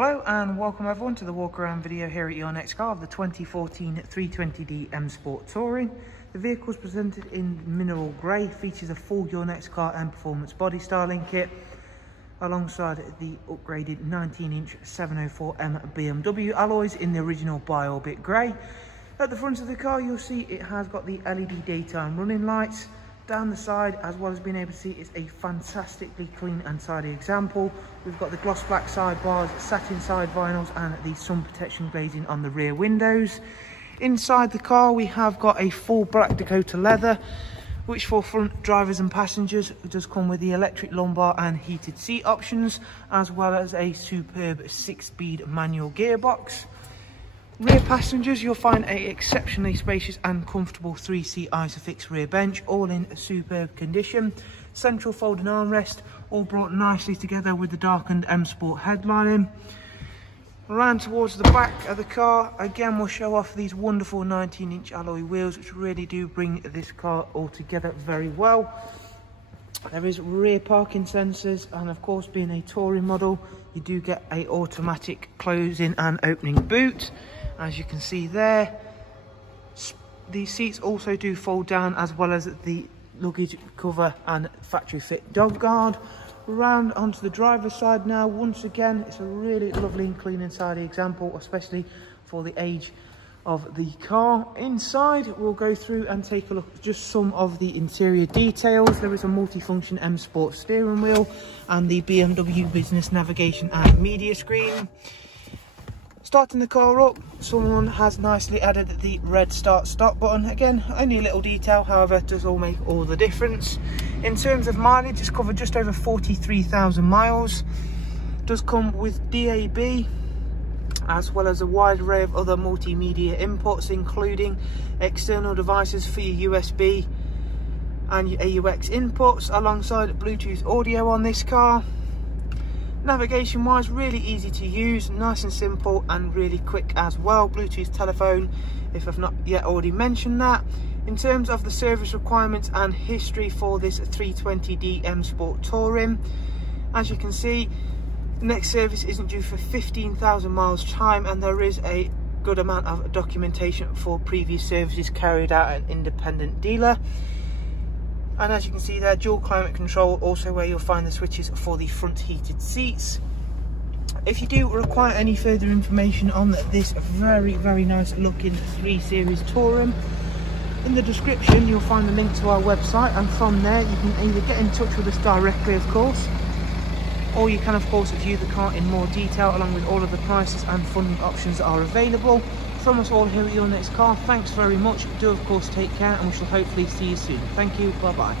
Hello and welcome everyone to the walk around video here at your next car of the 2014 320D M Sport Touring. The vehicle is presented in mineral grey, features a full Your Next Car M Performance body styling kit alongside the upgraded 19-inch 704M BMW alloys in the original Bi-Orbit grey. At the front of the car you'll see it has got the LED daytime running lights. Down the side, as well as being able to see, is a fantastically clean and tidy example. We've got the gloss black sidebars, satin side vinyls and the sun protection glazing on the rear windows. Inside the car we have got a full black Dakota leather, which for front drivers and passengers does come with the electric lumbar and heated seat options, as well as a superb 6-speed manual gearbox. Rear passengers, you'll find a exceptionally spacious and comfortable 3-seat Isofix rear bench, all in superb condition. Central folding armrest, all brought nicely together with the darkened M Sport headlining. Around towards the back of the car, again we'll show off these wonderful 19-inch alloy wheels, which really do bring this car all together very well. There is rear parking sensors, and of course, being a touring model, you do get a automatic closing and opening boot. As you can see there, the seats also do fold down, as well as the luggage cover and factory fit dog guard. Round onto the driver's side now. Once again, it's a really lovely and clean and tidy example, especially for the age of the car. Inside, we'll go through and take a look at just some of the interior details. There is a multifunction M Sport steering wheel and the BMW business navigation and media screen. Starting the car up, someone has nicely added the red start-stop button. Again, only a little detail, however, it does all make all the difference. In terms of mileage, it's covered just over 43,000 miles. It does come with DAB, as well as a wide array of other multimedia inputs, including external devices for your USB and your AUX inputs, alongside Bluetooth audio on this car. Navigation wise, really easy to use, nice and simple and really quick as well. Bluetooth telephone, if I've not yet already mentioned that. In terms of the service requirements and history for this 320D M Sport Touring, as you can see, the next service isn't due for 15,000 miles time, and there is a good amount of documentation for previous services carried out at an independent dealer. And as you can see there, dual climate control, also where you'll find the switches for the front heated seats. If you do require any further information on this very nice looking 3 Series Touring, in the description you'll find a link to our website, and from there you can either get in touch with us directly, of course, or you can of course view the car in more detail along with all of the prices and funding options that are available. From us all here at Your Next Car, thanks very much. Do of course take care, and we shall hopefully see you soon. Thank you, bye bye.